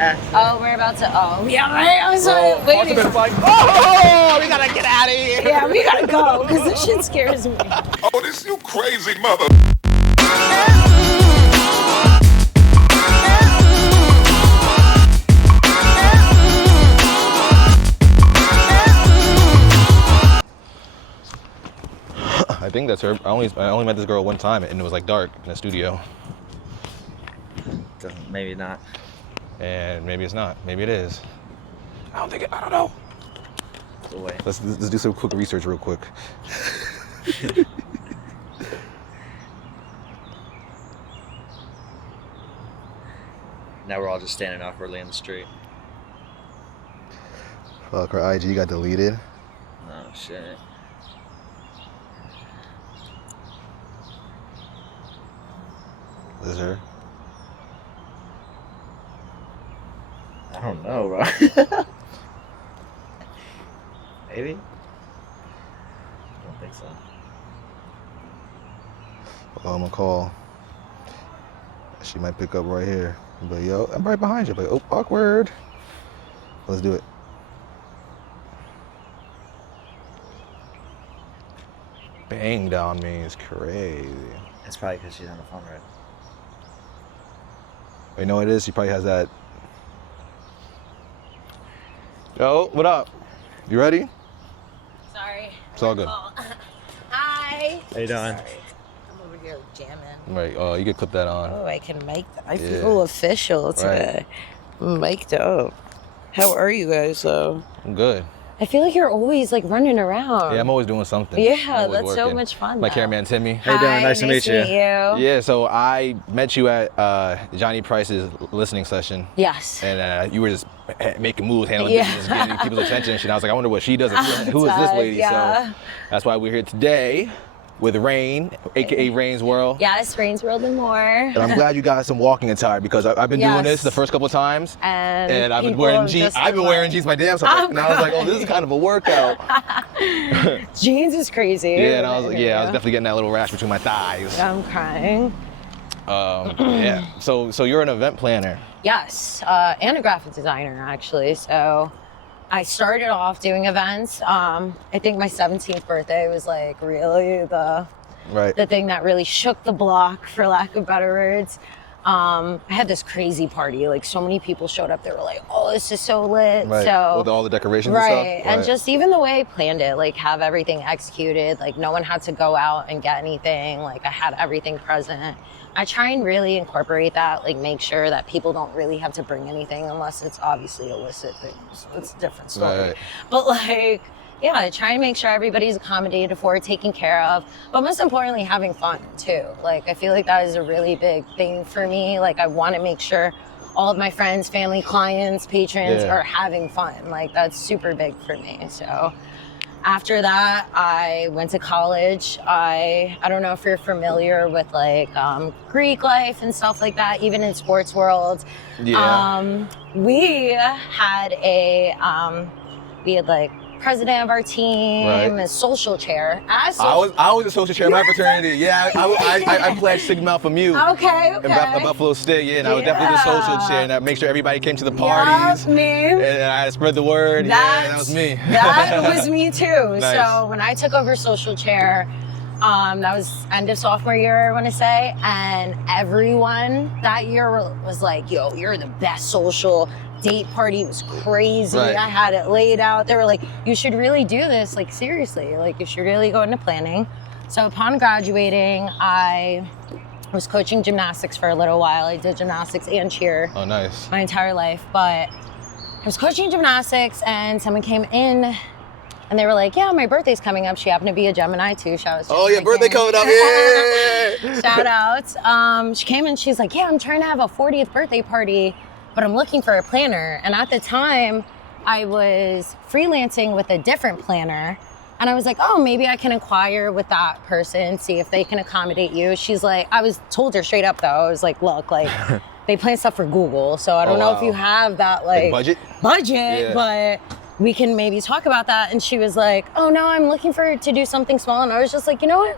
Oh, we're about to. Oh, yeah, right. I was waiting. Like, oh, we gotta get out of here. Yeah, we gotta go because this shit scares me. Oh, this you crazy mother. I think that's her. I only met this girl one time, and it was like dark in the studio. Maybe not. And maybe it's not. Maybe it is. I don't know. Let's do some quick research real quick. Now we're all just standing awkwardly in the street. Fuck, her IG got deleted. Oh shit. Is her? I don't know, bro. Maybe? I don't think so. Well, I'm gonna call. She might pick up right here. But yo, I'm right behind you. Like, oh, awkward. Let's do it. Banged on me is crazy. It's probably because she's on the phone, right? You know what it is? She probably has that. Yo, what up? You ready? Sorry. It's all good. Hi. How you doing? Sorry. I'm over here jamming. Right, you could clip that on. Oh, I can make that. I feel official today. Right. Mic'd up. How are you guys, though? I'm good. I feel like you're always like running around. Yeah, I'm always doing something. Yeah, I'm always that's so working. much fun. My though. cameraman Timmy. How you doing? Nice to meet you. Yeah, so I met you at Johnny Price's listening session. Yes. And you were just making moves, handling business, getting people's attention and shit. I was like, I wonder what she does. Who is this lady? Yeah. So that's why we're here today with Rane, aka Rane's World. Yes, Rane's World and more. And I'm glad you got some walking attire because I've been doing this the first couple of times. And I've been wearing jeans. I've been wearing jeans my damn self. And I was like, oh, this is kind of a workout. Jeans is crazy. Yeah, and I was definitely getting that little rash between my thighs. I'm crying. Yeah. So you're an event planner. Yes, and a graphic designer actually. So I started off doing events. I think my 17th birthday was like really the thing that really shook the block, for lack of better words. I had this crazy party. Like so many people showed up. They were like, "Oh, this is so lit!" Right. So with all the decorations right, and stuff. And just even the way I planned it, like have everything executed. Like no one had to go out and get anything. Like I had everything present. I try and really incorporate that, like make sure that people don't really have to bring anything unless it's obviously illicit things. It's a different story. Right. But like, yeah, I try and make sure everybody's accommodated for, taken care of, but most importantly, having fun too. Like, I feel like that is a really big thing for me. Like, I want to make sure all of my friends, family, clients, patrons are having fun. Like, that's super big for me. So after that, I went to college. I don't know if you're familiar with like Greek life and stuff like that, even in sports world. Yeah. We had like president of our team, a social chair. I was a social chair in my fraternity. Yeah, I pledged Sigma Alpha Mu. Okay. In Buffalo State, and I was definitely the social chair, and I make sure everybody came to the parties. Me. And I spread the word. That was me. That was me too. Nice. So when I took over social chair, that was end of sophomore year, I want to say, and everyone that year was like, "Yo, you're the best social." Date party was crazy. Right. I had it laid out. They were like, you should really do this, like seriously, like you should really go into planning. So upon graduating, I was coaching gymnastics for a little while. I did gymnastics and cheer. Oh, nice. My entire life, but I was coaching gymnastics and someone came in and they were like, yeah, my birthday's coming up. She happened to be a Gemini too. Shout out to Oh, yeah, birthday coming up. Yeah. Shout out. She came in, she's like, yeah, I'm trying to have a 40th birthday party, but I'm looking for a planner. And at the time, I was freelancing with a different planner. And I was like, oh, maybe I can inquire with that person, see if they can accommodate you. She's like, I was told her straight up though, I was like, look, like they plan stuff for Google. So I don't know if you have that like budget, but we can maybe talk about that. And she was like, oh no, I'm looking to do something small. And I was just like, you know what?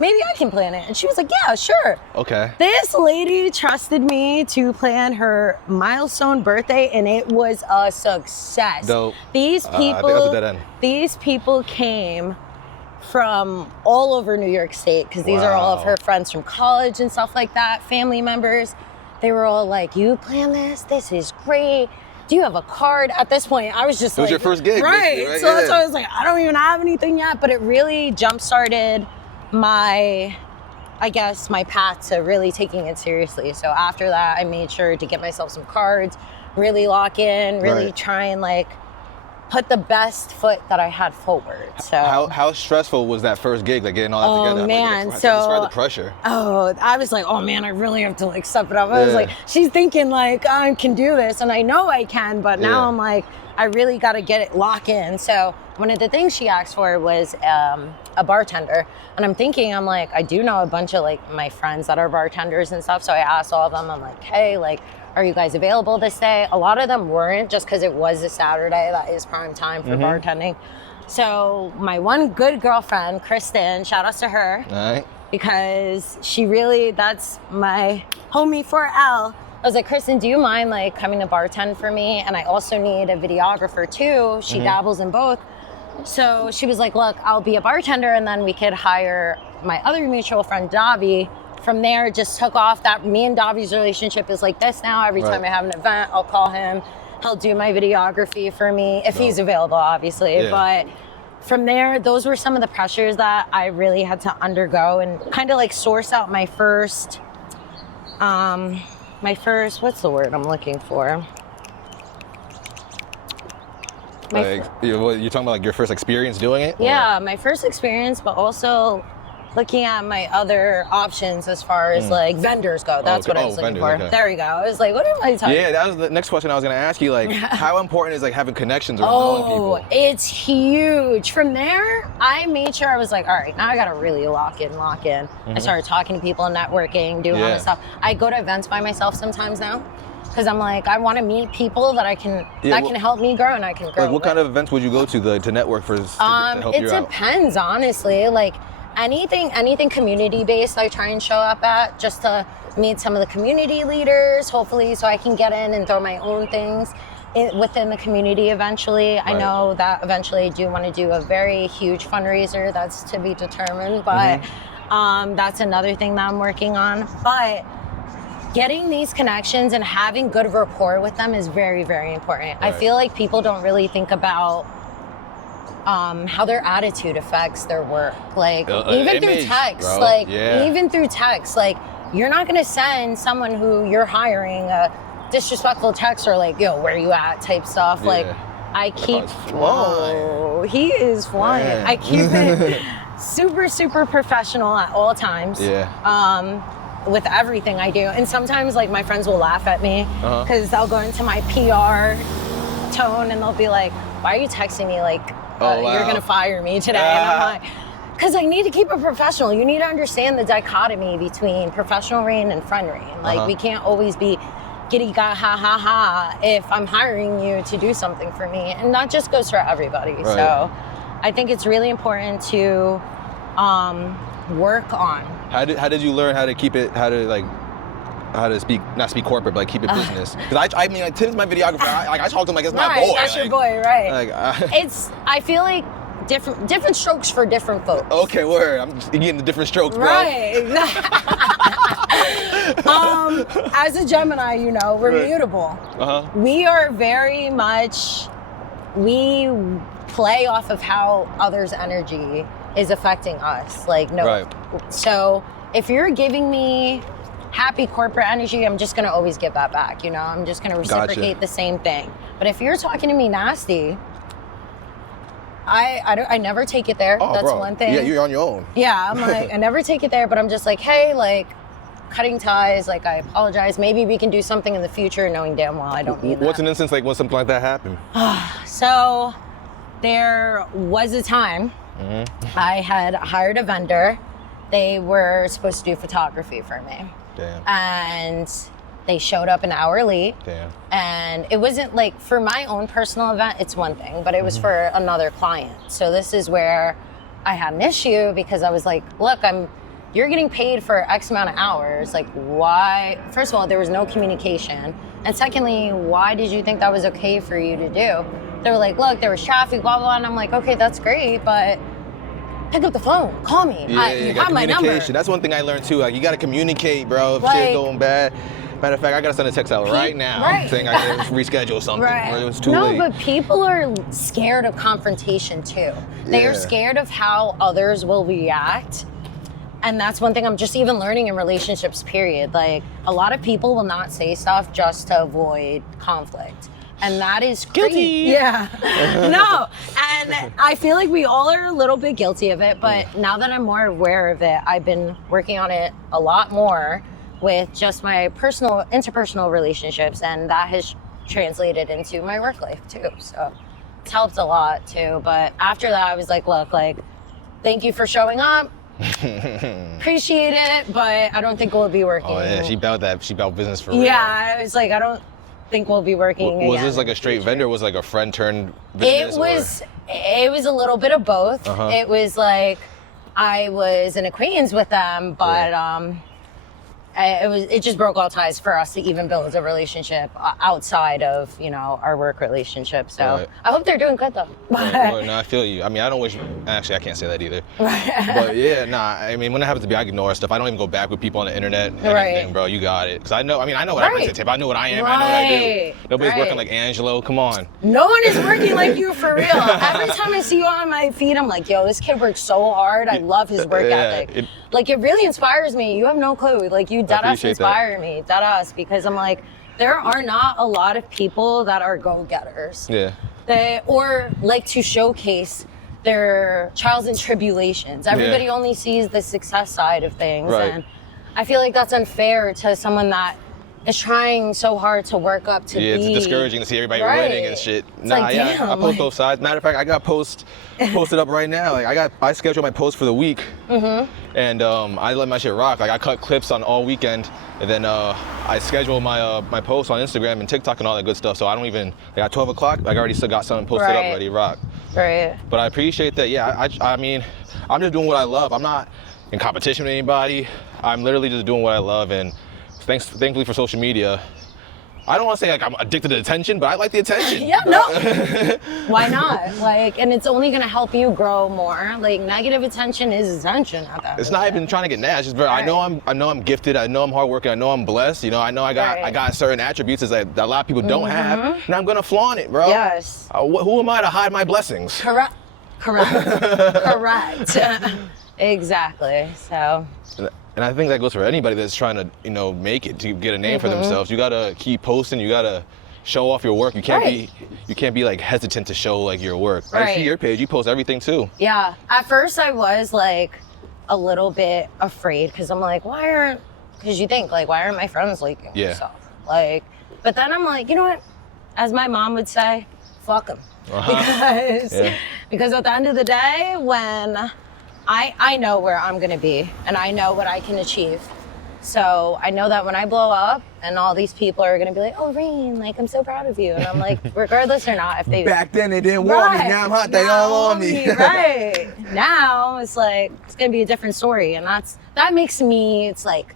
maybe I can plan it. And she was like, yeah, sure. Okay. This lady trusted me to plan her milestone birthday, and it was a success. Dope. These I think that's a dead end. these people came from all over New York State, because these are all of Wow. her friends from college and stuff like that, family members. They were all like, you plan this? This is great. Do you have a card? At this point, I was just It was your first gig, right? basically, right? So that's Yeah. why I was like, I don't even have anything yet, but it really jump-started my path to really taking it seriously. So after that, I made sure to get myself some cards, really lock in, really Right. try and like put the best foot that I had forward. So How stressful was that first gig, like getting all that Oh, together? man, Like, so- describe the pressure. I was like, oh man, I really have to like step it up. I was Yeah. like, she's thinking like I can do this, and I know I can, but now Yeah. I'm like, I really got to get it locked in. So one of the things she asked for was a bartender, and I'm like, I do know a bunch of like my friends that are bartenders and stuff. So I asked all of them, I'm like, hey, like, are you guys available this day? A lot of them weren't, just because it was a Saturday. That is prime time for bartending. So my one good girlfriend, Kristen, shout outs to her, All right. because she really, that's my homie for L. I was like, Kristen, do you mind like coming to bartend for me? And I also need a videographer too. She dabbles in both. So she was like, look, I'll be a bartender, and then we could hire my other mutual friend, Davi. From there, just took off. That me and Davi's relationship is like this now. Every time I have an event, I'll call him. He'll do my videography for me, if he's available, obviously. Yeah. But from there, those were some of the pressures that I really had to undergo and kind of like source out my first, what's the word I'm looking for? Like, you're talking about like your first experience doing it? Or- Yeah, my first experience, but also looking at my other options as far as like vendors go. That's okay. what I was looking Vendors, for. okay. There we go. I was like, what am I talking Yeah, that was the next question I was gonna ask you. Like, how important is like having connections or knowing Oh, people? it's huge. From there, I made sure I was like, all right, now I gotta really lock in. I started talking to people, networking, doing all Yeah. this stuff. I go to events by myself sometimes now, because I'm like, I want to meet people that can help me grow, and I can grow. Like, what kind of events would you go to network for to help It you out? depends, honestly. Like anything community based, I try and show up at, just to meet some of the community leaders, hopefully, so I can get in and throw my own things within the community eventually. I know that eventually I do want to do a very huge fundraiser. That's to be determined, but that's another thing that I'm working on. But getting these connections and having good rapport with them is very, very important. I feel like people don't really think about how their attitude affects their work. Like even through image, text, bro. Yeah. even through text, like you're not gonna send someone who you're hiring a disrespectful text or like, yo, where you at type stuff. Yeah. Like I keep, car's flying. whoa, he is flying. Man. I keep it super, super professional at all times. Yeah. With everything I do. And sometimes like my friends will laugh at me because they'll go into my PR tone and they'll be like, why are you texting me like you're gonna fire me today? And I'm like, because I need to keep it professional. You need to understand the dichotomy between professional Rane and friend Rane. Like we can't always be giddy ga ha ha ha if I'm hiring you to do something for me. And that just goes for everybody. Right. So I think it's really important to work on. How did you learn how to keep it? How to speak, not speak corporate, but like keep it business? Because I mean, like, Tim's my videographer. I talk to him like it's my Right, boy. that's like, your boy, right? Like, I feel like different strokes for different folks. okay, word. I'm just getting the different strokes, bro. Right. As a Gemini, you know, we're Right. mutable. We are very much, we play off of how others' energy is affecting us. Like, no. Right. So if you're giving me happy corporate energy, I'm just gonna always give that back. You know, I'm just gonna reciprocate the same thing. But if you're talking to me nasty, I never take it there. Oh, That's bro. one thing. Yeah, you're on your own. Yeah, I'm like, I never take it there, but I'm just like, hey, like, cutting ties, like, I apologize. Maybe we can do something in the future, knowing damn well I don't mean that. What's an instance like when something like that happened? So there was a time I had hired a vendor. They were supposed to do photography for me. Damn. And they showed up an hour late. Damn. And it wasn't like, for my own personal event, it's one thing, but it was for another client. So this is where I had an issue because I was like, look, I'm you're getting paid for X amount of hours. Like, why? First of all, there was no communication. And secondly, why did you think that was okay for you to do? They were like, look, there was traffic, blah, blah, blah. And I'm like, okay, that's great, but pick up the phone, call me. Yeah, You got have my number. communication. That's one thing I learned too. Like, you got to communicate, bro. If Like, shit's going bad. Matter of fact, I got to send a text out right now saying I got to reschedule something. Right. Or it was too late. No, but people are scared of confrontation too. They are scared of how others will react. And that's one thing I'm just even learning in relationships, period. Like, a lot of people will not say stuff just to avoid conflict. And that is crazy. Guilty. Yeah. No. And I feel like we all are a little bit guilty of it, but now that I'm more aware of it, I've been working on it a lot more with just my interpersonal relationships, and that has translated into my work life too. So it's helped a lot too. But after that, I was like, look, like, thank you for showing up. Appreciate it, but I don't think we'll be working. Oh yeah, she about that. She about business for real. Yeah, I was like, I don't think we'll be working Was again. this like a straight vendor? Was it like a friend turned business? It was a little bit of both. Uh-huh. It was like I was an acquaintance with them, but it just broke all ties for us to even build a relationship outside of, you know, our work relationship. So Right. I hope they're doing good though. Right, no, I feel you. I mean, I don't wish. Actually, I can't say that either. But yeah, nah. I mean, when it happens to be, I ignore stuff. I don't even go back with people on the internet. And everything, bro. You got it. Because I know. I mean, I know what I bring to the table. I know what I am. I know what I do. Nobody's working like Angelo. Come on. No one is working like you for real. Every time I see you on my feed, I'm like, yo, this kid works so hard. I love his work ethic. It really inspires me. You have no clue. Like, you deadass inspire me. Deadass, because I'm like, there are not a lot of people that are go-getters. Yeah. Or like to showcase their trials and tribulations. Everybody only sees the success side of things. Right. And I feel like that's unfair to someone that is trying so hard to work up to be. Yeah, it's discouraging to see everybody winning and shit. It's like, damn, I post both sides. Matter of fact, I got posted up right now. Like, I scheduled my post for the week, and I let my shit rock. Like, I cut clips on all weekend, and then I schedule my my posts on Instagram and TikTok and all that good stuff. So I don't even, like, at 12 o'clock, like, I already still got something posted up ready to rock. Right. But I appreciate that. Yeah, I mean, I'm just doing what I love. I'm not in competition with anybody. I'm literally just doing what I love, and thankfully for social media, I don't want to say like I'm addicted to attention, but I like the attention. Yeah, no. Why not? Like, and it's only gonna help you grow more. Like, negative attention is attention at that. It's not even trying to get nasty. Bro, I know I'm gifted. I know I'm hardworking. I know I'm blessed. You know, I got certain attributes that a lot of people don't have, and I'm gonna flaunt it, bro. Yes. Who am I to hide my blessings? Correct. Exactly. So. And I think that goes for anybody that's trying to, you know, make it, to get a name for themselves. You gotta keep posting. You gotta show off your work. You can't be like hesitant to show like your work. I see your page. You post everything too. Yeah. At first, I was like a little bit afraid because I'm like, because you think like, why aren't my friends liking stuff? Like, but then I'm like, you know what? As my mom would say, fuck them. Because at the end of the day, when I know where I'm gonna be and I know what I can achieve. So I know that when I blow up and all these people are gonna be like, oh, Rane, like, I'm so proud of you. And I'm like, regardless or not, if they— Back then they didn't want me, now I'm hot, they all on me. Right. Now it's like, it's gonna be a different story. And that makes me, it's like,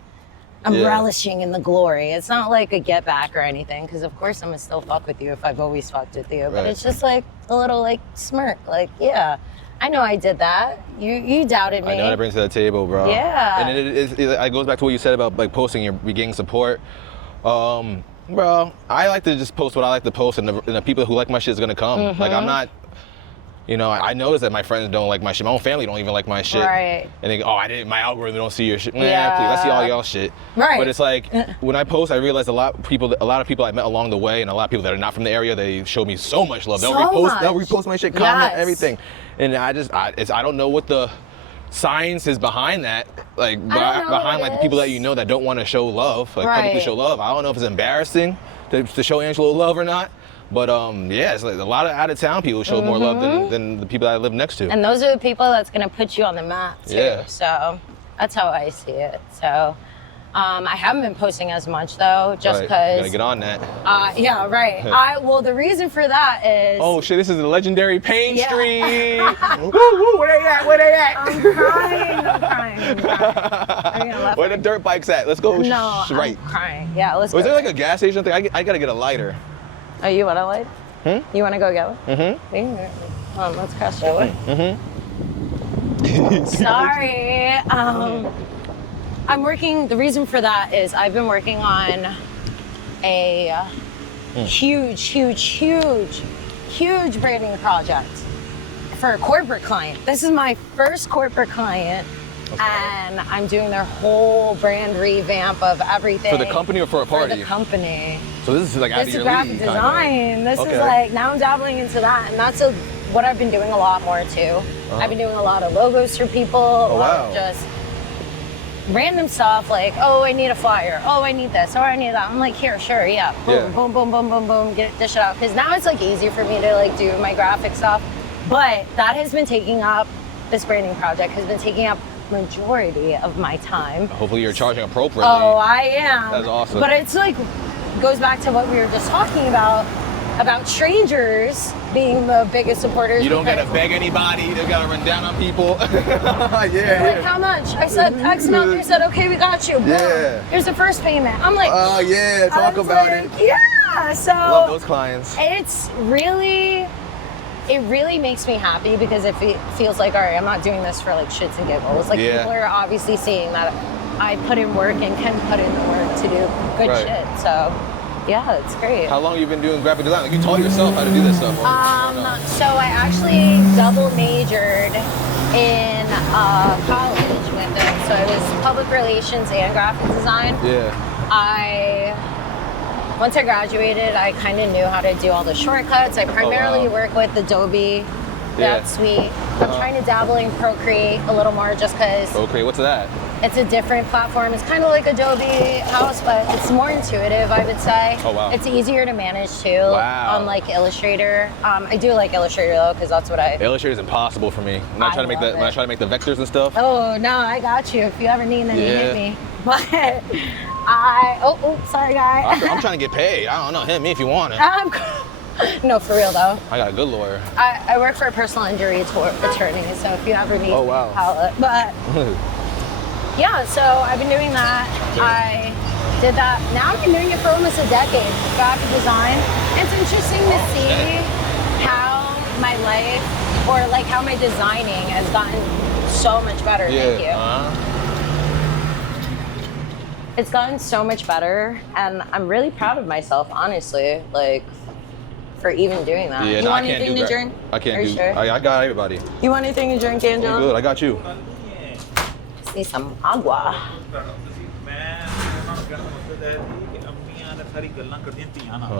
I'm relishing in the glory. It's not like a get back or anything, because of course I'm gonna still fuck with you if I've always fucked with you. But it's just like a little like smirk, like, yeah. I know I did that. You doubted me. I know what I bring to the table, bro. Yeah. And it goes back to what you said about like posting, you're getting support. Bro, I like to just post what I like to post, and the people who like my shit is gonna come. Like, I'm not, you know, I notice that my friends don't like my shit. My own family don't even like my shit. Right. And they go, oh, my algorithm don't see your shit. Man, please, I see all y'all shit. Right. But it's like, when I post, I realize a lot of people I met along the way, and a lot of people that are not from the area, they show me so much love. They'll repost my shit, comment, everything. And I don't know what the science is behind that, like behind like the people that you know that don't want to show love, like publicly show love. I don't know if it's embarrassing to show Angelo love or not, but yeah, it's like a lot of out of town people show more love than the people that I live next to. And those are the people that's gonna put you on the map too. Yeah. So that's how I see it. So I haven't been posting as much though, just Right. because. Gotta get on that. Yeah, right. Well, the reason for that is. Oh shit! This is the legendary Pain Yeah. Street. Woo, woo, where they at? Where they at? I'm crying. Are you gonna laugh? Where the dirt bikes at? Let's go. No, Right. I'm crying. Yeah, let's Was go. there like a gas station thing? I gotta get a lighter. Oh, you want a light? You want to go get one? Mm-hmm. Let's crash that way. Sorry. I'm working. The reason for that is I've been working on a huge branding project for a corporate client. This is my first corporate client, and I'm doing their whole brand revamp of everything. For the company or for a party? For the company. So this is like out of This your is graphic league, design. This Okay. is like, now I'm dabbling into that, and that's what I've been doing a lot more too. I've been doing a lot of logos for people, a lot of just random stuff like, oh, I need a flyer, oh, I need this, or I need that. I'm like, here, sure, yeah, boom, boom, boom, boom, boom, boom, get this shit out. Because now it's like easier for me to like do my graphic stuff, but that has been taking up, this branding project has been taking up majority of my time. Hopefully you're charging appropriately. Oh, I am. That's awesome. But it's like, goes back to what we were just talking about strangers being the biggest supporters. You don't gotta beg anybody. You don't gotta run down on people. Like, how much? I said X amount. They said, okay, we got you. Boom. Yeah. Here's the first payment. I'm like, Oh yeah, talk about it. Yeah. So Love those clients. it really makes me happy because it feels like, all right, I'm not doing this for like shits and giggles. Like people are obviously seeing that I put in work and can put in the work to do good shit. So yeah, it's great. How long have you been doing graphic design? Like you taught yourself how to do this stuff. So I actually double majored in college with it. So it was public relations and graphic design. Yeah. Once I graduated, I kind of knew how to do all the shortcuts. I primarily work with Adobe. That's sweet. I'm trying to dabble in Procreate a little more just because Procreate, what's that? it's a different platform. It's kind of like Adobe House, but it's more intuitive, I would say. Oh, wow. It's easier to manage too. Wow. On like Illustrator. I do like Illustrator though, because that's what Illustrator is impossible for me. When I try to make the vectors and stuff. Oh no, I got you. If you ever need any, hit me. But sorry, guy. I'm trying to get paid. I don't know, hit me if you want it. No, for real though. I got a good lawyer. I work for a personal injury attorney, so if you ever need wow. help. But yeah, so I've been doing that. I did that. Now I've been doing it for almost a decade, graphic design. It's interesting to see how my life, or like how my designing has gotten so much better. Thank you. It's gotten so much better, and I'm really proud of myself, honestly, like, for even doing that. Yeah, You want anything to drink? I can't Are do. you sure? I got everybody. You want anything to drink, Angelo? I'm good. I got you. Just need some agua.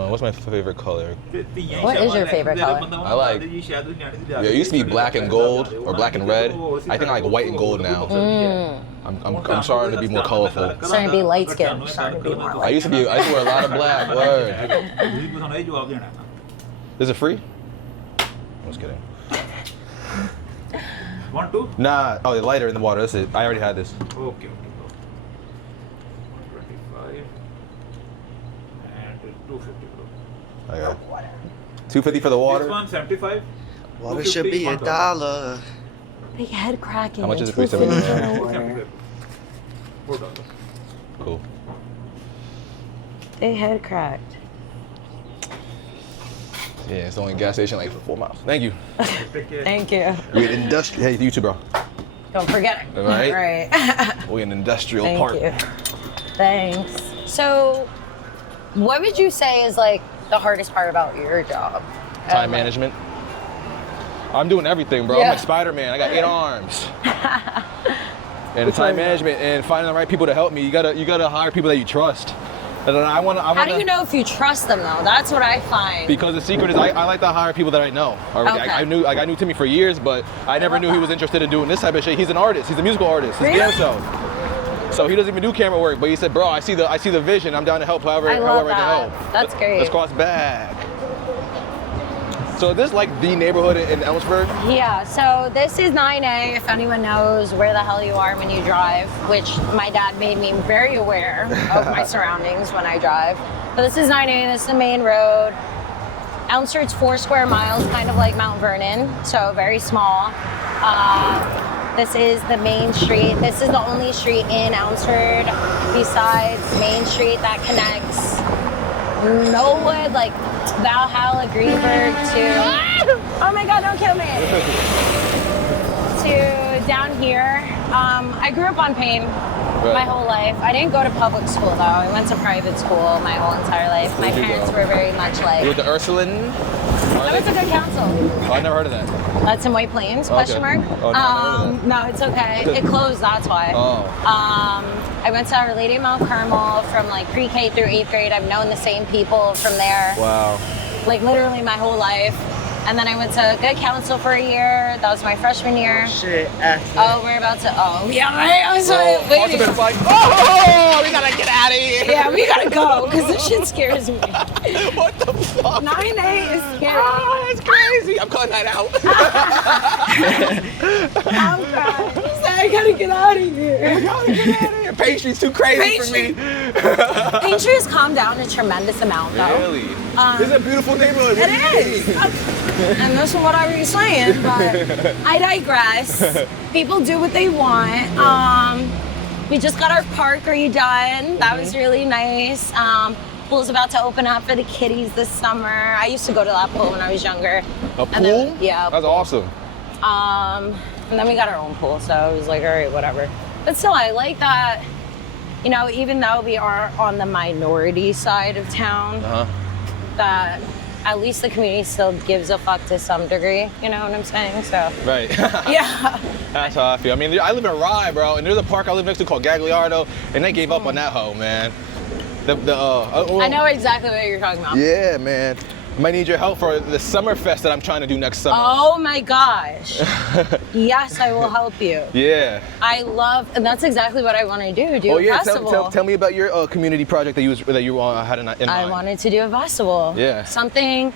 What's my favorite color? What is your favorite color? I like. Yeah, it used to be black and gold or black and red. I think I like white and gold now. I'm starting to be more colorful. Starting to be light skinned. Starting to be more I light. used to wear a lot of black. Word. Is it free? I was kidding. Want to? Nah. Oh, the lighter in the water. That's it. I already had this. Okay. 125 and 250, bro. Okay. $2.50 for the water. This one 75. Water should be $1. Big head cracking. How much is it for $2.50 $7? for the water. $4. Cool. Big head cracked. Yeah, it's the only gas station like 4 miles. Thank you. Take care. Thank you. We're an industrial. Hey, you too, bro. Don't forget it. Right. Right. We're an industrial Thank park. you. Thanks. So, what would you say is like the hardest part about your job? Time management. I'm doing everything, bro. Yeah. I'm like Spider-Man. I got 8 arms. And the time management and finding the right people to help me. You gotta hire people that you trust. And then I wanna. How do you know if you trust them though? That's what I find. Because the secret is I like to hire people that I know already. Okay. I knew Timmy for years, but I never knew he was interested in doing this type of shit. He's an artist. He's a musical artist. He's Really? So he doesn't even do camera work. But he said, bro, I see the vision. I'm down to help however I love I can that. help. That's great. Let's cross back. So is this like the neighborhood in Elmsford? Yeah, so this is 9A, if anyone knows where the hell you are when you drive, which my dad made me very aware of my surroundings when I drive. But this is 9A, this is the main road. Elmsford's 4 square miles, kind of like Mount Vernon, so very small. This is the main street. This is the only street in Elmsford besides Main Street that connects Knollwood, like Valhalla, Greenberg to, oh my God, don't kill me, to down here. I grew up on Payne my whole life. I didn't go to public school though. I went to private school my whole entire life. My parents were very much like. You went to Ursuline? I went to Good Counsel. Oh, I never heard of that. That's in White Plains, question mark? Oh, no, no, it's okay. It closed, that's why. Oh. I went to Our Lady of Mount Carmel from like pre-K through 8th grade. I've known the same people from there. Wow. Like literally my whole life. And then I went to Good Counsel for a year. That was my freshman year. Shit, Ashley. Oh, we're about to, oh, yeah, right? I was waiting. Been like, oh, we gotta get out of here. Yeah, we gotta go, because this shit scares me. What the fuck? 9A is scary. Oh, that's crazy. I'm calling that out. I'm crying. He said, I gotta get out of here. I gotta get out of here. Pastry's too crazy for me. Payne Street has calmed down a tremendous amount, though. Really? This is a beautiful neighborhood. It is. And this is what I was saying, but I digress. People do what they want. We just got our park redone. That was really nice. Pool's about to open up for the kiddies this summer. I used to go to that pool when I was younger. A pool? Then, yeah. That's awesome. And then we got our own pool, so I was like, all right, whatever. But still, I like that, you know, even though we are on the minority side of town, that at least the community still gives a fuck to some degree, you know what I'm saying? So. Right. Yeah. That's how I feel. I mean, I live in Rye, bro, and there's a park I live next to called Gagliardo, and they gave up on that hoe, man. I know exactly what you're talking about. Yeah, man. I might need your help for the summer fest that I'm trying to do next summer. Oh my gosh. Yes, I will help you. Yeah. I love, and that's exactly what I want to do a festival. Tell me about your community project that you had in mind. I wanted to do a festival. Yeah. Something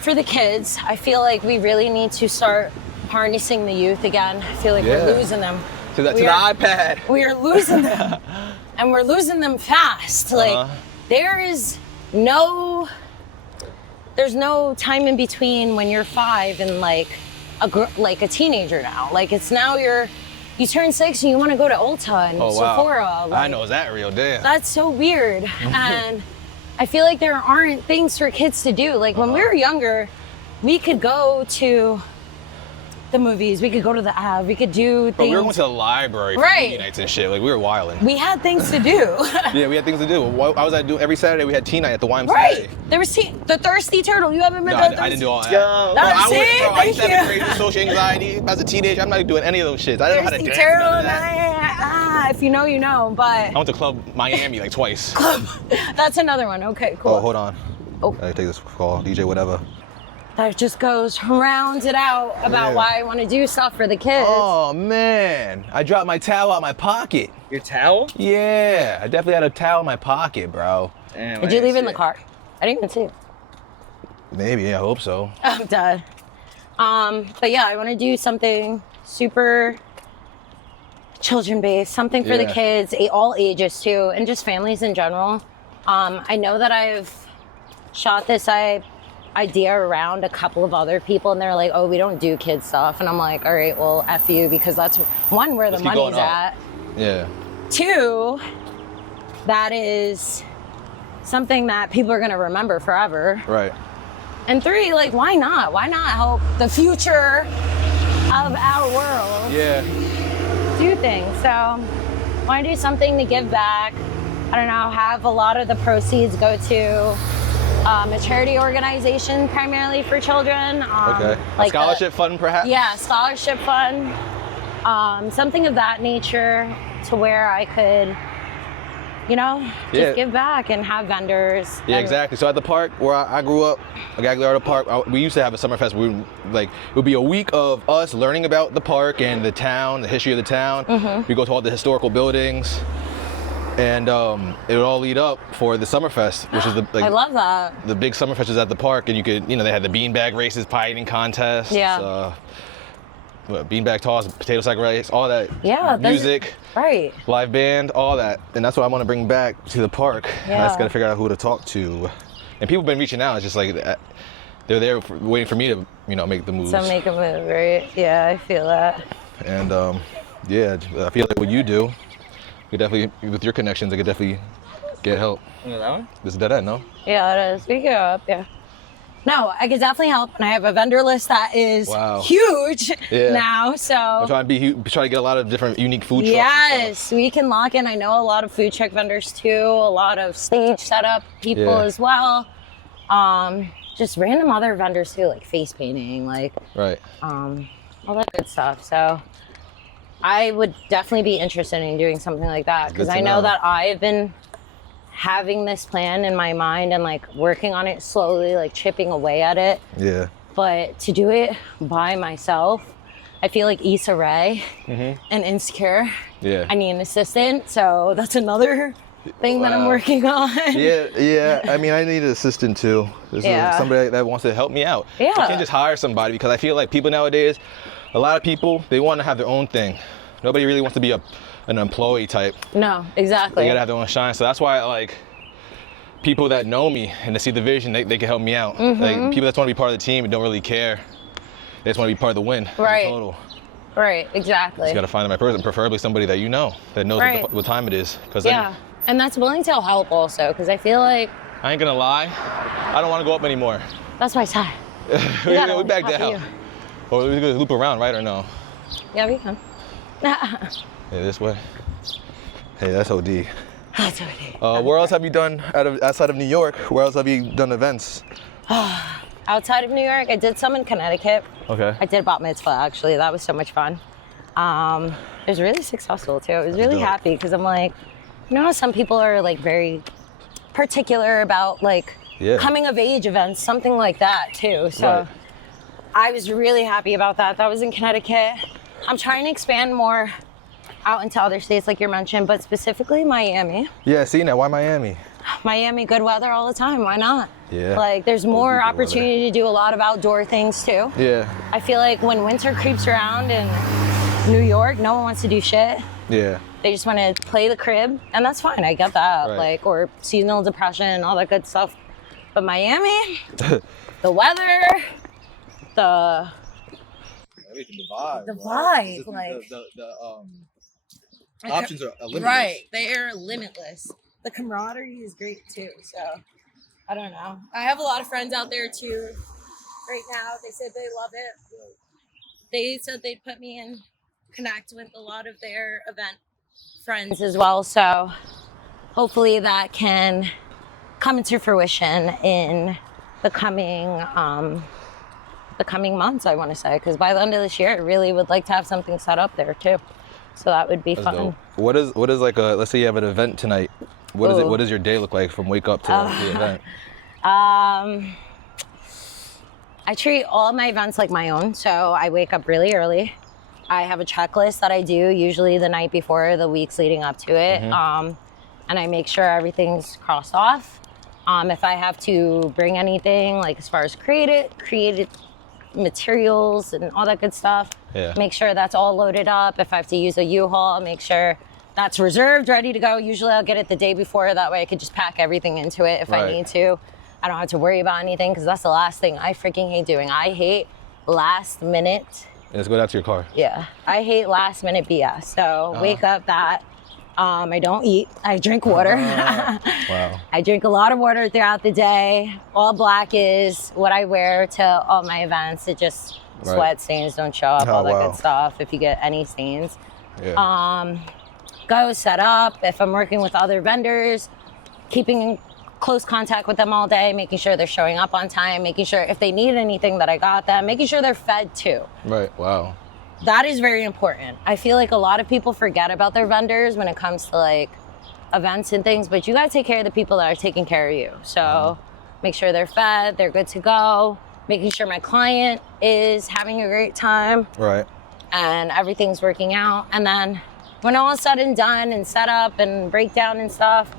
for the kids. I feel like we really need to start harnessing the youth again. I feel like we're losing them. To the iPad. We are losing them. And we're losing them fast. Like, there's no time in between when you're 5 and like a teenager now. Like, it's now you turn 6 and you want to go to Ulta and Sephora. Wow. Like, I know, is that real? Damn. That's so weird. And I feel like there aren't things for kids to do. Like, when we were younger, we could go to the movies, we could go to the Ave, we could do things. But we were going to the library for movie nights and shit. Like, we were wilding. We had things to do. Yeah, we had things to do. What I was at every Saturday we had tea night at the YMCA. Right. There was the Thirsty Turtle. You haven't been I didn't do all that. I used to have crazy social anxiety as a teenager. I'm not doing any of those shits. I didn't know how to dance. Turtle, if you know, you know. But I went to Club Miami like twice. That's another one. Okay, cool. Oh, hold on. I gotta take this call. DJ, whatever. That just rounds it out about why I want to do stuff for the kids. Oh man, I dropped my towel out my pocket. Your towel? Yeah, I definitely had a towel in my pocket, bro. Damn, Did you leave it in the car? I didn't even see it. Maybe, I hope so. I'm dead. But yeah, I want to do something super children-based, something for the kids, all ages too, and just families in general. I know that I've shot this idea around a couple of other people, and they're like, oh, we don't do kid stuff. And I'm like, all right, well, F you, because that's one, where the money's at. Yeah. 2, that is something that people are going to remember forever. Right. And 3, like, why not? Why not help the future of our world do things? So I want to do something to give back. I don't know, have a lot of the proceeds go to a charity organization primarily for children. Okay. Like a scholarship fund, perhaps? Yeah, scholarship fund. Something of that nature, to where I could, you know, just give back and have vendors. Yeah, exactly. So at the park where I grew up, Gagliardo Park, we used to have a summer fest. It would be a week of us learning about the park and the town, the history of the town. We go to all the historical buildings. And it would all lead up for the Summerfest, which is I love that. the big Summerfest is at the park, and you could, they had the beanbag races, pie eating contests, beanbag toss, potato sack race, all that. Yeah, music, right? Live band, all that, and that's what I want to bring back to the park. Yeah. I just got to figure out who to talk to, and people have been reaching out. It's just like they're there waiting for me to, make the moves. So make a move, right? Yeah, I feel that. And yeah, I feel like what you do, you definitely, with your connections, I could definitely get help. You know that one? This is dead end, no? Yeah, it is. We go up, yeah. No, I could definitely help, and I have a vendor list that is huge now. So I'm trying to get a lot of different unique food trucks. Yes, we can lock in. I know a lot of food truck vendors too, a lot of stage setup people as well. Just random other vendors too, like face painting, like all that good stuff. So I would definitely be interested in doing something like that, because I know that I've been having this plan in my mind and like working on it slowly, like chipping away at it. Yeah. But to do it by myself, I feel like Issa Rae and Insecure. Yeah. I need an assistant, so that's another thing that I'm working on. Yeah. I mean, I need an assistant too. Somebody that wants to help me out. Yeah. You can't just hire somebody, because I feel like people nowadays, a lot of people, they want to have their own thing. Nobody really wants to be an employee type. No, exactly. They gotta have their own shine. So that's why I like people that know me and to see the vision, they can help me out. Like people that want to be part of the team and don't really care. They just want to be part of the win. Right. The total. Right, exactly. You gotta find the right person, preferably somebody that that knows what time it is. And that's willing to help also, because I feel like, I ain't gonna lie, I don't want to go up anymore. that's my side. We back down. Or we could loop around, right, or no? Yeah, we can. Yeah, this way. Hey, that's OD. That's okay. Where else have you done outside of New York? Where else have you done events? Outside of New York, I did some in Connecticut. Okay. I did bat mitzvah, actually. That was so much fun. It was really successful too. I was really happy, because I'm like, how some people are like very particular about like coming of age events, something like that too. So I was really happy about that. That was in Connecticut. I'm trying to expand more out into other states like you mentioned, but specifically Miami. Yeah, see now, why Miami? Miami, good weather all the time, why not? Yeah. Like there's more opportunity to do a lot of outdoor things too. Yeah. I feel like when winter creeps around in New York, no one wants to do shit. Yeah. They just want to play the crib, and that's fine, I get that. Like, or seasonal depression, all that good stuff. But Miami, the weather, Everything, the vibe. The vibe, like the options are limitless. Right, they are limitless. The camaraderie is great too. So I don't know. I have a lot of friends out there too. Right now, they said they love it. They said they'd put me in connect with a lot of their event friends as well. So hopefully that can come into fruition in the coming months, I want to say, because by the end of this year, I really would like to have something set up there too. So that would be fun. Dope. What is like let's say you have an event tonight. What does your day look like from wake up to the event? I treat all my events like my own. So I wake up really early. I have a checklist that I do usually the night before, the weeks leading up to it. And I make sure everything's crossed off. If I have to bring anything, like as far as created materials and all that good stuff, make sure that's all loaded up. If I have to use a U-Haul, make sure that's reserved, ready to go. Usually I'll get it the day before. That way I could just pack everything into it if I need to. I don't have to worry about anything, because that's the last thing I freaking hate doing. I hate last minute. Let's go down to your car. Yeah, I hate last minute BS. So wake up that. I don't eat. I drink water. Wow. I drink a lot of water throughout the day. All black is what I wear to all my events. It just sweat stains don't show up, all that good stuff. If you get any stains. Go set up. If I'm working with other vendors, keeping in close contact with them all day, making sure they're showing up on time, making sure if they need anything that I got them, making sure they're fed too. Right, wow. That is very important. I feel like a lot of people forget about their vendors when it comes to like events and things, but you gotta take care of the people that are taking care of you. So make sure they're fed, they're good to go, making sure my client is having a great time. Right. And everything's working out. And then when all is said and done and set up and breakdown and stuff,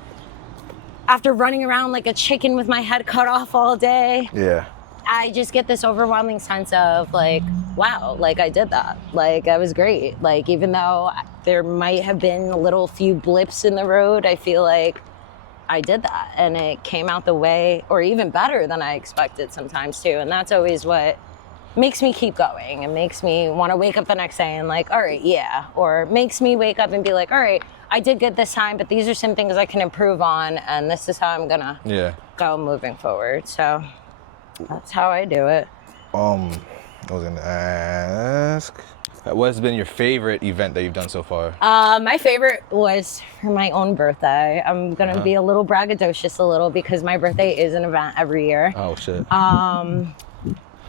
after running around like a chicken with my head cut off all day, Yeah. I just get this overwhelming sense of like, wow, like I did that. Like that was great. Like even though there might have been a little few blips in the road, I feel like I did that and it came out the way or even better than I expected sometimes too. And that's always what makes me keep going. It makes me want to wake up the next day and like, all right, yeah. Or makes me wake up and be like, all right, I did good this time, but these are some things I can improve on and this is how I'm gonna go moving forward. So that's how I do it. I was gonna ask, what has been your favorite event that you've done so far? My favorite was for my own birthday. I'm gonna be a little braggadocious a little because my birthday is an event every year. Oh shit.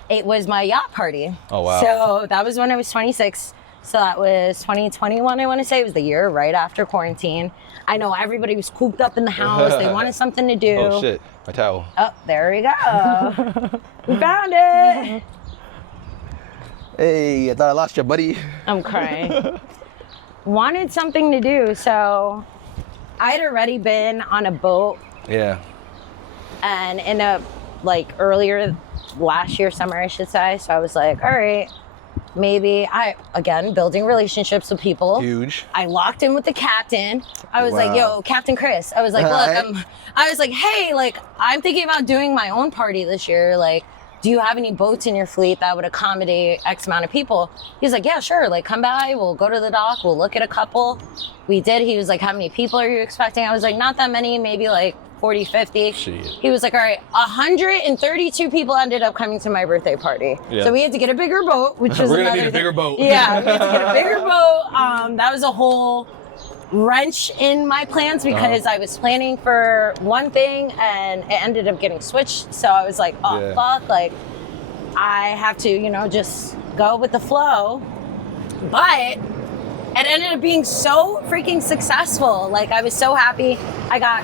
It was my yacht party. Oh wow. So that was when I was 26. So that was 2021, I want to say. It was the year right after quarantine. I know everybody was cooped up in the house. They wanted something to do. Oh shit, my towel. Oh, there we go. We found it. Hey, I thought I lost you, buddy. I'm crying. Wanted something to do, so I had already been on a boat Yeah. and in a like earlier last year summer I should say. So I was like, all right, maybe again building relationships with people. Huge. I locked in with the captain. I was like, Wow. yo, Captain Chris. I was like, look, I was like, hey, like I'm thinking about doing my own party this year. Like, do you have any boats in your fleet that would accommodate X amount of people? He's like, yeah, sure. Like, come by. We'll go to the dock. We'll look at a couple. We did. He was like, how many people are you expecting? I was like, not that many, maybe like 40, 50. Shit. He was like, all right, 132 people ended up coming to my birthday party. Yeah. So we had to get a bigger boat, which was We're gonna another need a bigger boat. Yeah, we had to get a bigger boat. That was a whole wrench in my plans because I was planning for one thing and it ended up getting switched. So I was like, oh, fuck, like I have to, you know, just go with the flow. But it ended up being so freaking successful. Like I was so happy. I got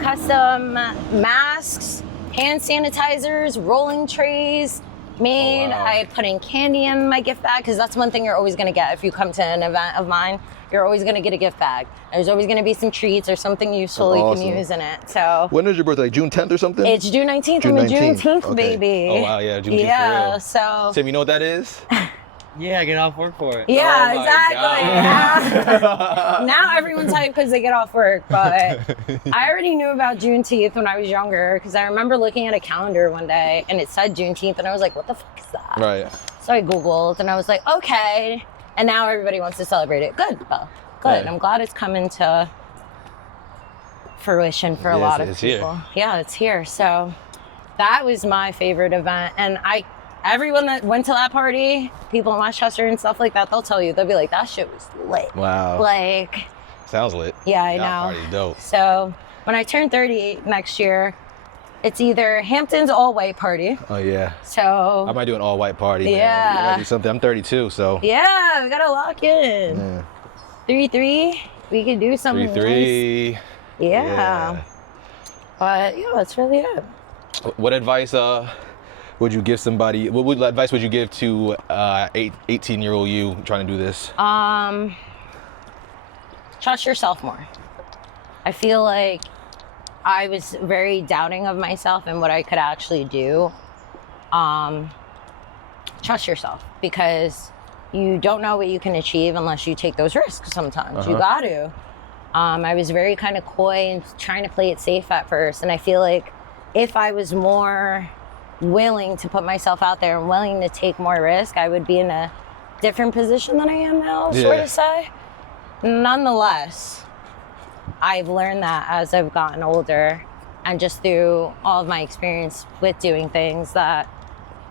custom masks, hand sanitizers, rolling trays made. Oh, wow. I put in candy in my gift bag because that's one thing you're always gonna get if you come to an event of mine. You're always gonna get a gift bag. There's always gonna be some treats or something useful you can use in it. So when is your birthday? June 10th or something? it's June 19th. I'm a Juneteenth baby. Oh wow, yeah, Juneteenth Yeah, for real. so Tim, you know what that is? Yeah, get off work for it. yeah, Oh my exactly. Now everyone's hyped because they get off work, but I already knew about Juneteenth when I was younger because I remember looking at a calendar one day and it said Juneteenth and I was like, what the fuck is that? Right. So I Googled and I was like, okay. And now everybody wants to celebrate it. Good, well, good. Yeah. I'm glad it's coming to fruition for a lot of it's people. here. Yeah, it's here. So that was my favorite event. And everyone that went to that party, people in Westchester and stuff like that, they'll tell you, they'll be like, that shit was lit. Wow. Like, Sounds lit. yeah, I Yacht know. Party, dope. So when I turn 30 next year, it's either Hampton's all-white party. Oh yeah. So I might do an all-white party. Man. Yeah. I might do something. I'm 32, so. yeah, we gotta lock in. Yeah. 3-3, we could do something. 3-3. Nice. Yeah. But yeah, that's really it. What advice would you give somebody? What advice would you give to 18-year-old you trying to do this? Trust yourself more. I feel like I was very doubting of myself and what I could actually do. Trust yourself because you don't know what you can achieve unless you take those risks sometimes. You got to. I was very kind of coy and trying to play it safe at first. And I feel like if I was more willing to put myself out there and willing to take more risk, I would be in a different position than I am now, sort of say. Nonetheless, I've learned that as I've gotten older and just through all of my experience with doing things that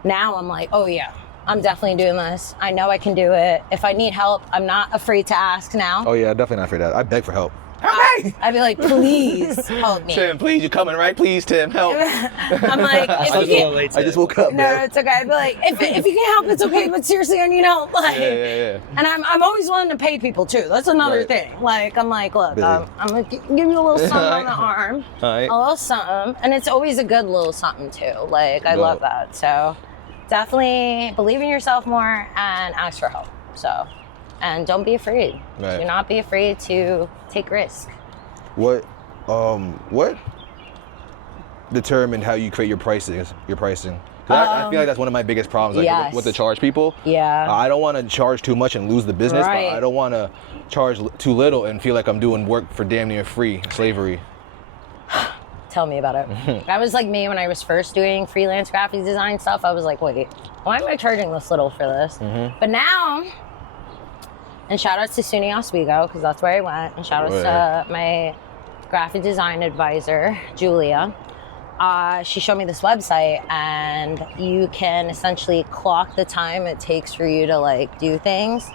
now I'm like, oh yeah, I'm definitely doing this. I know I can do it. If I need help, I'm not afraid to ask now. Oh yeah, definitely not afraid of that. I beg for help. I'd be like, please help me. Tim, please, you coming, right? Please, Tim, help. I'm like, if you can, I just woke up, no, man. it's okay. I'd be like, if you can help, it's okay. But seriously, I need help. Like, Yeah. and I'm always willing to pay people too. That's another Right. thing. Like, I'm like, look, Big. I'm gonna give you a little something on the arm, All right. a little something, and it's always a good little something too. Like, I Dope. love that. So, definitely believe in yourself more and ask for help. So, and don't be afraid. Right. Do not be afraid to take risk. What determined how you create your pricing? 'Cause I feel like that's one of my biggest problems, like yes. what to charge people. Yeah. I don't want to charge too much and lose the business, Right. but I don't want to charge too little and feel like I'm doing work for damn near free, slavery. Tell me about it. That was like me when I was first doing freelance graphic design stuff. I was like, wait, why am I charging this little for this? But now, and shout outs to SUNY Oswego, because that's where I went, and shout outs to my graphic design advisor, Julia. She showed me this website, and you can essentially clock the time it takes for you to like do things,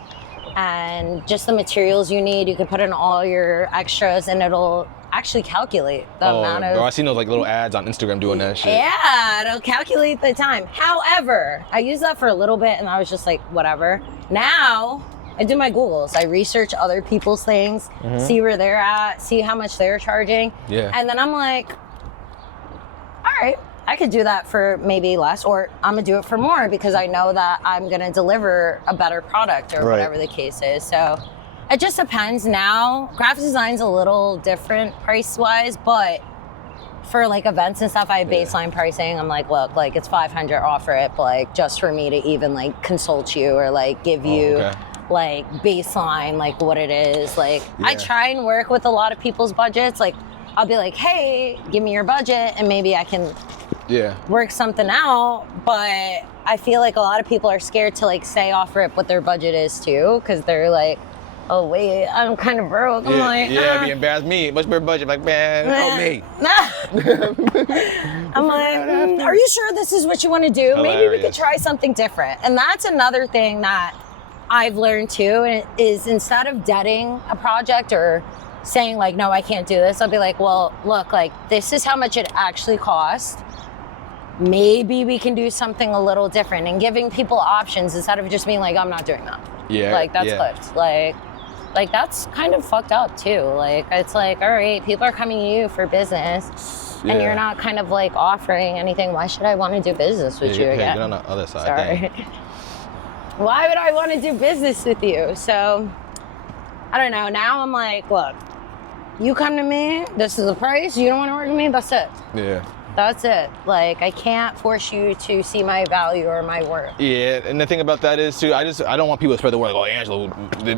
and just the materials you need. You can put in all your extras, and it'll actually calculate the amount of. Bro, I seen those like little ads on Instagram doing that shit. Yeah, it'll calculate the time. However, I used that for a little bit, and I was just like, whatever. Now I do my Googles. I research other people's things, see where they're at, see how much they're charging, and then I'm like, all right, I could do that for maybe less, or I'm gonna do it for more because I know that I'm gonna deliver a better product or whatever the case is. So it just depends. Now, graphic design's a little different price-wise, but for like events and stuff, I have baseline pricing. I'm like, look, like it's $500, offer it, but like just for me to even like consult you or like give you like baseline, like what it is. Like I try and work with a lot of people's budgets. Like I'll be like, hey, give me your budget and maybe I can work something out. But I feel like a lot of people are scared to like say off rip what their budget is too, because they're like, oh wait, I'm kind of broke. I'm like, be embarrassed. Me, much better budget. Like, man, me. I'm like, are you sure this is what you want to do? Hilarious. Maybe we could try something different. And that's another thing that I've learned too, and is instead of deading a project or saying like, no, I can't do this, I'll be like, well, look, like this is how much it actually costs. Maybe we can do something a little different, and giving people options instead of just being like, I'm not doing that. Like that's clipped. Like that's kind of fucked up too. Like it's like, all right, people are coming to you for business and you're not kind of like offering anything. Why should I want to do business with you again? Get on the other side. Sorry. Why would I want to do business with you? So I don't know. Now I'm like, look, you come to me, this is the price, you don't want to work with me, that's it. That's it. Like, I can't force you to see my value or my worth. Yeah, and the thing about that is too, I don't want people to spread the word like, oh, Angelo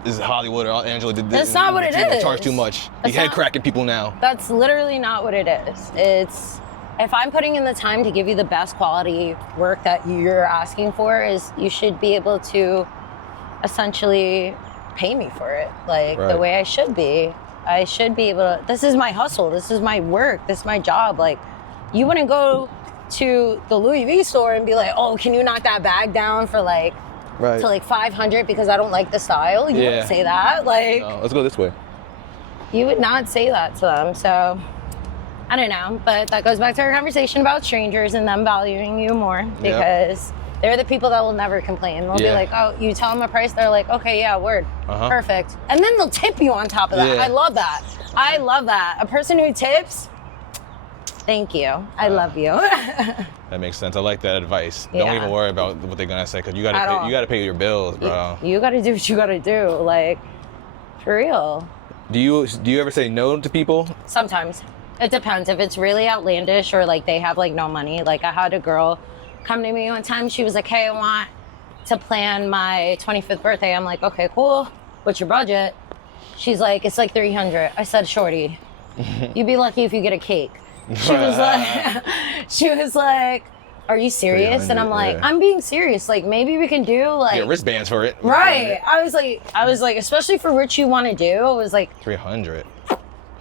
is Hollywood, or Angelo did this. That's not what it is. Charge too much. He's head cracking people now. That's literally not what it is. It's, if I'm putting in the time to give you the best quality work that you're asking for, is you should be able to essentially pay me for it. Like the way I should be. I should be able to, this is my hustle, this is my work, this is my job. Like, you wouldn't go to the Louis V store and be like, oh, can you knock that bag down for like, to like 500 because I don't like the style? You wouldn't say that. Like, no, let's go this way. You would not say that to them. So, I don't know. But that goes back to our conversation about strangers and them valuing you more, because they're the people that will never complain. They'll be like, oh, you tell them a price, they're like, okay, yeah, word, perfect. And then they'll tip you on top of that. I love that. I love that. A person who tips, thank you. I love you. That makes sense. I like that advice. Don't even worry about what they're gonna say, because you gotta pay your bills, bro. You gotta do what you gotta do, like, for real. Do you ever say no to people? Sometimes. It depends. If it's really outlandish or like they have like no money. Like I had a girl come to me one time. She was like, hey, I want to plan my 25th birthday. I'm like, okay, cool. What's your budget? She's like, it's like 300. I said, shorty, you'd be lucky if you get a cake. She was like, are you serious? And I'm like, I'm being serious. Like, maybe we can do like get wristbands for it. Right. I was like, especially for what you want to do. It was like 300.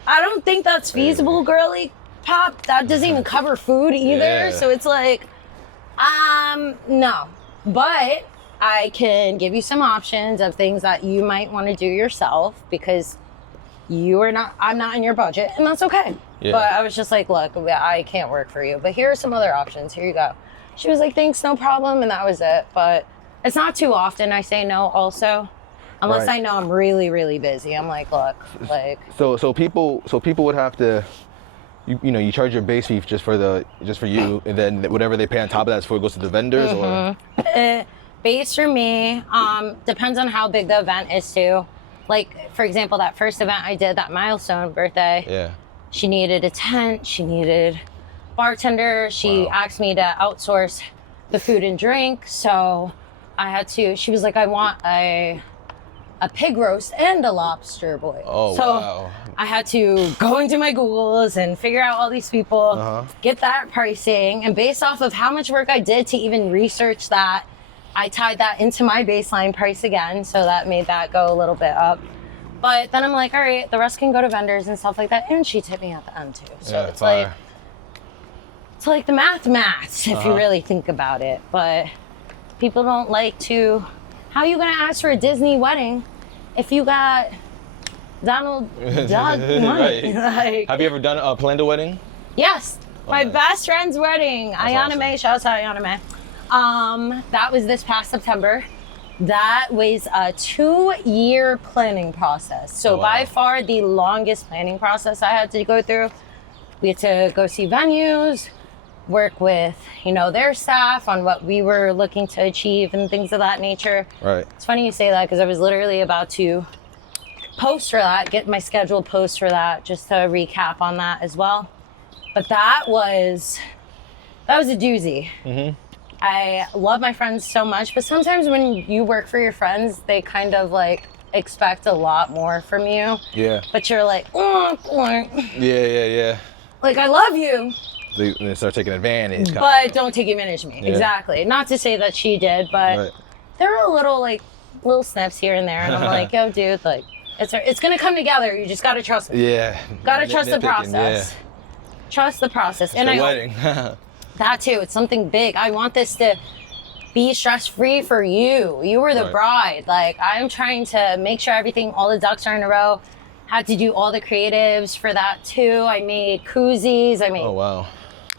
I don't think that's feasible, girly pop. That doesn't even cover food either. So it's like, no. But I can give you some options of things that you might want to do yourself, because I'm not in your budget, and that's okay. But I was just like, look, I can't work for you, but here are some other options. Here you go. She was like, thanks, no problem. And that was it. But it's not too often I say no also. Unless I know I'm really, really busy. I'm like, look, like. So people would have to, you charge your base fee just for you, and then whatever they pay on top of that is before it goes to the vendors, or. Base for me, depends on how big the event is too. Like, for example, that first event I did, that milestone birthday. Yeah. She needed a tent, she needed bartender. She asked me to outsource the food and drink. So I had to, she was like, I want a pig roast and a lobster boil. Oh, so wow. I had to go into my Googles and figure out all these people, get that pricing. And based off of how much work I did to even research that, I tied that into my baseline price again. So that made that go a little bit up. But then I'm like, all right, the rest can go to vendors and stuff like that. And she tipped me at the end too. So it's fire. like the maths, if you really think about it. But people don't like to, how are you gonna ask for a Disney wedding if you got Donald Duck money? Right. Like, Have you ever done planned a wedding? yes, my nice. best friend's wedding. Ayana awesome. May, shout out to Ayana May. That was this past September. That was a 2-year planning process. So by far the longest planning process I had to go through. We had to go see venues, work with, their staff on what we were looking to achieve and things of that nature. Right. It's funny you say that because I was literally about to post for that, get my scheduled post for that, just to recap on that as well. But that was a doozy. Mm-hmm. I love my friends so much, but sometimes when you work for your friends, they kind of like expect a lot more from you. Yeah. But you're like, Yeah. like, I love you, They start taking advantage. but don't take advantage of me. Yeah. Exactly. Not to say that she did, but there were little snips here and there, and I'm like, yo, dude, like, it's gonna come together. You just gotta trust me. Yeah. Gotta trust the Nitpicking, process. Trust the process. And the wedding. that too, it's something big. I want this to be stress-free for you. You were the bride. Like, I'm trying to make sure all the ducks are in a row. Had to do all the creatives for that too. I made koozies. I made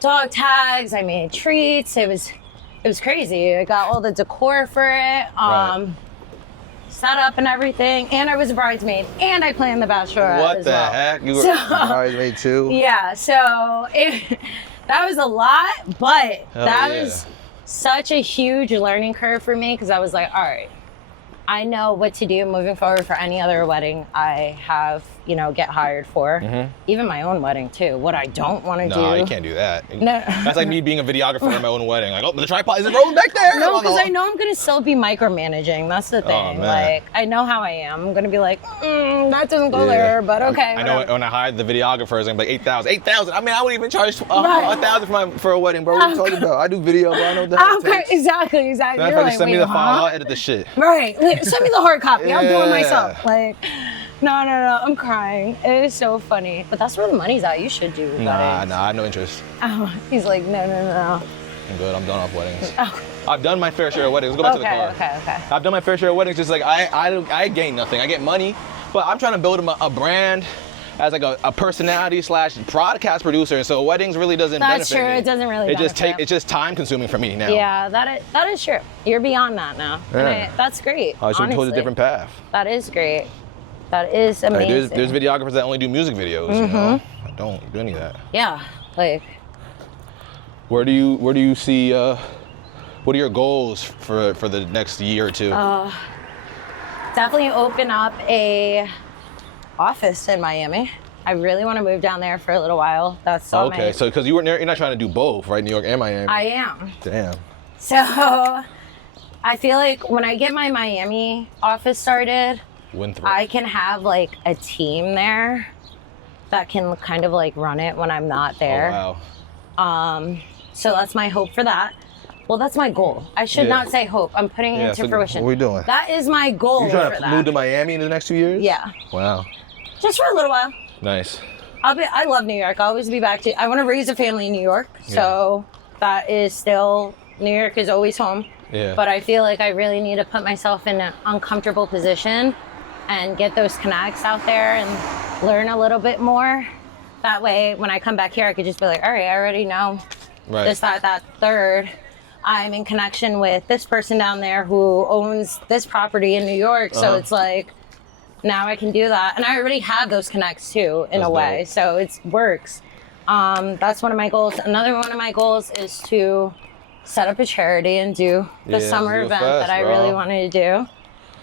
dog tags. I made treats. It was crazy. I got all the decor for it. Set up and everything. And I was a bridesmaid. And I planned the bachelorette What as the well. heck? You were bridesmaid too? Yeah, so that was a lot, but that was such a huge learning curve for me because I was like, all right, I know what to do moving forward for any other wedding I have, get hired for. Mm-hmm. Even my own wedding too. What I don't want to do. No, you can't do that. No. That's like me being a videographer at my own wedding. Like, oh, the tripod isn't rolling back there. No, because I know I'm going to still be micromanaging. That's the thing. Oh, man. Like, I know how I am. I'm going to be like, that doesn't go there, but okay. I know when I hired the videographers, I'm like, 8,000. 8,000? I mean, I wouldn't even charge 1,000 for a wedding, bro. What are you talking about? I do video, bro. I know that. Okay, exactly. Then You're like, send me the file, huh? I'll edit the shit. Right. Send me the hard copy. I'll do it Yeah. myself. Like, no. I'm crying. It is so funny. But that's where the money's at. You should do Nah, weddings. I have no interest. Oh, he's like, no. I'm good. I'm done off weddings. Oh. I've done my fair share of weddings. Let's go back to the car. Okay. I've done my fair share of weddings. Just like I gain nothing. I get money, but I'm trying to build a brand as like a personality / broadcast producer. And so weddings really doesn't That's benefit true. me. It doesn't really It's just time consuming for me now. Yeah, that is true. You're beyond that now. Yeah. That's great. I should chose a different path. That is great. That is amazing. Like, there's videographers that only do music videos. I don't do any of that. Yeah, like. Where do you see? What are your goals for the next year or two? Definitely open up a office in Miami. I really want to move down there for a little while. That's all. Okay, so because you're not trying to do both, right? New York and Miami. I am. Damn. So I feel like when I get my Miami office started, Winthrop. I can have like a team there that can kind of like run it when I'm not there. Oh, wow. So that's my hope for that. Well, that's my goal. I should not say hope. I'm putting it into fruition. What are we doing? That is my goal. You trying for to that. move to Miami in the next 2 years? Yeah. Wow. Just for a little while. Nice. I love New York. I'll always be back to. I want to raise a family in New York, so that is still New York is always home. Yeah. But I feel like I really need to put myself in an uncomfortable position and get those connects out there and learn a little bit more. That way, when I come back here, I could just be like, all right, I already know this, that, third. I'm in connection with this person down there who owns this property in New York. So it's like, now I can do that. And I already have those connects too, in a way. Dope. So it works. That's one of my goals. Another one of my goals is to set up a charity and do the summer do it event fast, that I bro. really wanted to do.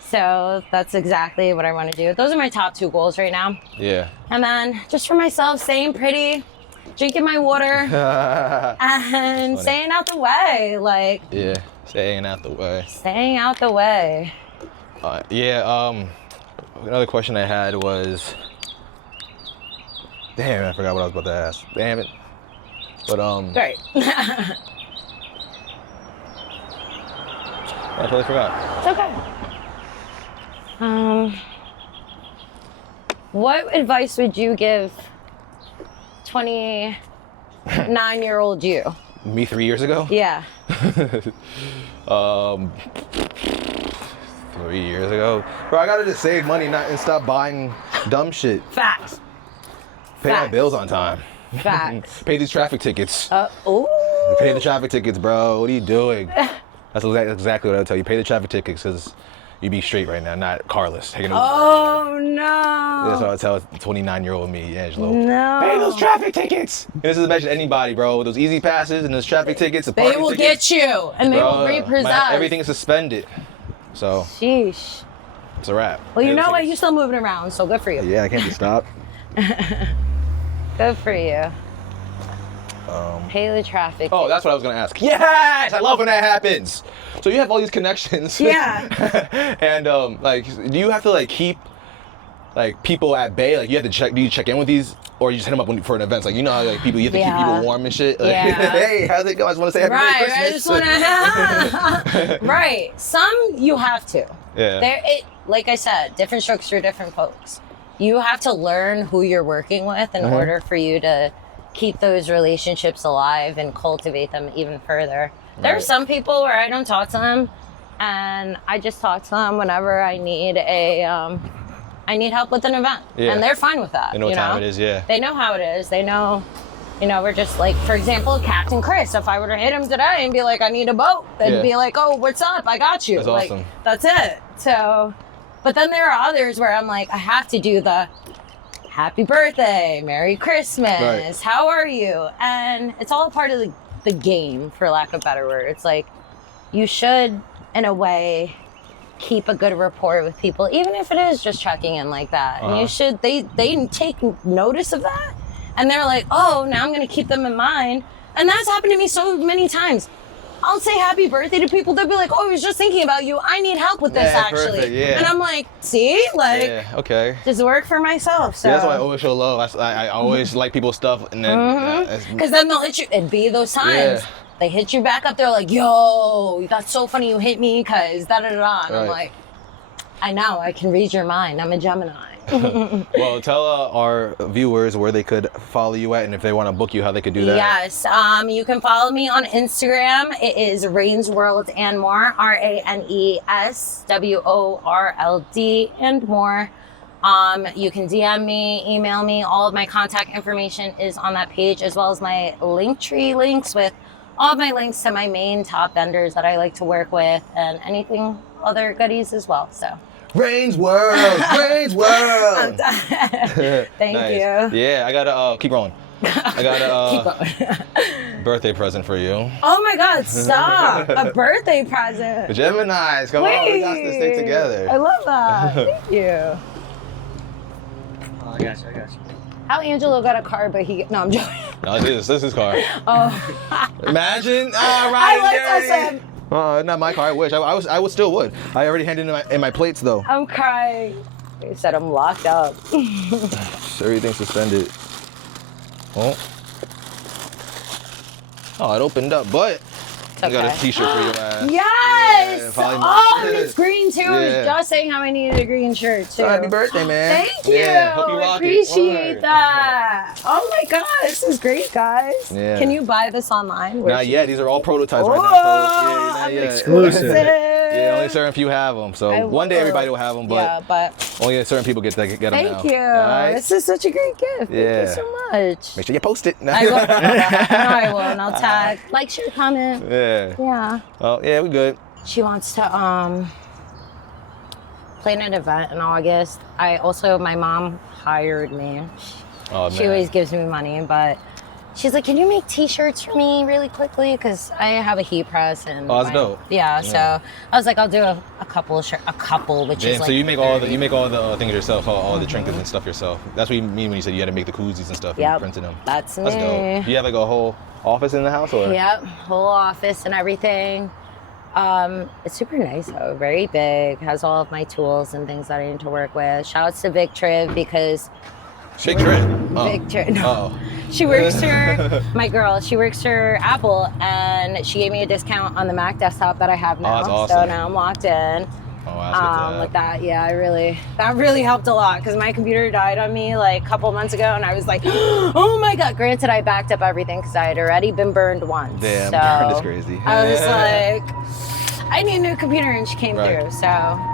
So that's exactly what I want to do. Those are my top 2 goals right now. Yeah. And then just for myself, staying pretty, drinking my water, and staying out the way. Like, Yeah, staying out the way. staying out the way. Another question I had was, damn, I forgot what I was about to ask. Damn it. But Great. I totally forgot. It's okay. What advice would you give 29-year-old you? Me 3 years ago? Yeah. 3 years ago. Bro, I gotta just save money and stop buying dumb shit. Facts. Pay my Facts. bills on time. Facts. Pay these traffic tickets. Ooh. Pay the traffic tickets, bro. What are you doing? That's exactly what I would tell you. Pay the traffic tickets because you'd be straight right now, not carless. Taking over. Oh no. That's what I would tell 29-year-old me, Angelo. No. Pay those traffic tickets. And this is mention anybody, bro. Those easy passes and those traffic tickets. The They parking will tickets, get you, and they will repossess. everything is suspended. So Sheesh. it's a wrap. Well, you Pay the know what? tickets. You're still moving around, so good for you. Yeah, I can't be stopped. Good for you. Pay the traffic. Oh, that's what I was gonna ask. Yes, I love when that happens. So you have all these connections. Yeah. And like, do you have to like keep like people at bay? Like, you have to check. Do you check in with these, or you just hit them up for an event? Like, you know, how, like people, you have to keep people warm and shit. Like, Yeah. Hey, how's it going? I just want to say Happy Merry Right, Christmas. I just want to. Right, some you have to. Yeah. Like I said, different strokes for different folks. You have to learn who you're working with in order for you to keep those relationships alive and cultivate them even further. There are Right. some people where I don't talk to them, and I just talk to them whenever I need I need help with an event, Yeah. and they're fine with that. They know what time it is. Yeah. They know how it is. They know, we're just like, for example, Captain Chris. If I were to hit him today and be like, I need a boat, they'd Yeah. be like, oh, what's up? I got you. That's like, awesome. That's it. So, but then there are others where I'm like, I have to do the happy birthday, Merry Christmas, Right. how are you? And it's all part of the game, for lack of better words. Like, you should, in a way, keep a good rapport with people, even if it is just checking in like that. And you should, they take notice of that, and they're like, oh, now I'm gonna keep them in mind. And that's happened to me so many times. I'll say happy birthday to people, they'll be like, oh, I was just thinking about you, I need help with this, Yeah, actually. perfect, yeah. And I'm like, see, like, Yeah. Okay. just work for myself. So Yeah, that's why I always show love. I always like people's stuff, and then because then they'll hit you. It'd be those times. Yeah. They hit you back up. They're like, yo, that's so funny you hit me because da-da-da-da. And I'm Right. like, I know, I can read your mind. I'm a Gemini. Well, tell our viewers where they could follow you at, and if they want to book you, how they could do that. Yes, you can follow me on Instagram. It is Rane's World and More, RANESWORLD and more. You can DM me, email me. All of my contact information is on that page, as well as my Linktree links with all of my links to my main top vendors that I like to work with, and anything other goodies as well. So Rane's World, Rane's World. thank Nice. you. Yeah, I got a keep rolling. I got a Keep going. birthday present for you. Oh my God! Stop! A birthday present. Geminis, come on, we got to stay together. I love that. Thank you. Oh, I got you. How Angelo got a car, but no, I'm joking. No, this is his car. Oh, Imagine, I Ryan like I said. not my car. I wish. I would still would. I already handed in my plates though. I'm crying. They said I'm locked up. Everything's suspended. Oh, it opened up, but I got a okay. T-shirt for you, man. Yes! Yeah, probably Oh, and it's green too. I was Yeah. just saying how I needed a green shirt too. Oh, happy birthday, man. Thank you. Yeah, hope you I rock it. appreciate Word. that. Oh my God, this is great, guys. Yeah. Can you buy this online? Not yet. These are all prototypes right now. Oh, So, not I'm yet. exclusive. Yeah, only certain few have them. So I one day will. everybody will have them, but yeah, but only certain people get them now. thank you. All right? This is such a great gift. Yeah. Thank you so much. Make sure you post it. I will. No, I will. And I'll tag, like, share, comment. Yeah. Yeah. Oh, yeah, we good. She wants to plan an event in August. My mom hired me. Oh, She man. always gives me money, but she's like, can you make t-shirts for me really quickly? Because I have a heat press and Oh, that's dope. Yeah, so I was like, I'll do a couple, which Damn, is like. so you make all the things yourself, all the trinkets and stuff yourself. That's what you mean when you said you had to make the koozies and stuff. Yeah, You printed them. That's me. That's dope. You have like a whole office in the house, or? Yep, whole office and everything. It's super nice though, very big. Has all of my tools and things that I need to work with. Shouts to Vic Triv because. Big Triv. Vic Triv. No. Oh. She works for my girl. She works for Apple, and she gave me a discount on the Mac desktop that I have now. That's awesome. So now I'm locked in. Oh, that's With that, yeah, that really helped a lot because my computer died on me like a couple months ago, and I was like, oh my god. Granted, I backed up everything because I had already been burned once. Damn, so burned is crazy. I was like, I need a new computer, and she came through. So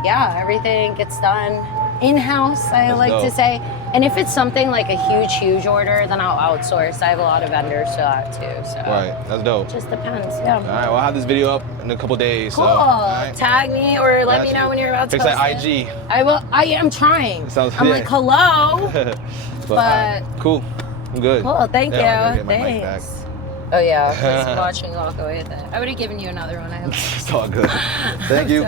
yeah, everything gets done in-house, I like to say. And if it's something like a huge order, then I'll outsource. I have a lot of vendors for that too. So right, that's dope. Just depends, yeah. All right, well, I'll have this video up in a couple days. Cool. So, right. Tag me or let me Got know you. when you're about to Fix post that it. IG. I will. I am trying. I'm like, hello. But all right, cool. I'm good. Cool. Thank Yeah, I'm you. gonna get my mic back. Thanks. Oh yeah, just watching walk away with it. I would have given you another one. I hope. It's all good. Thank you.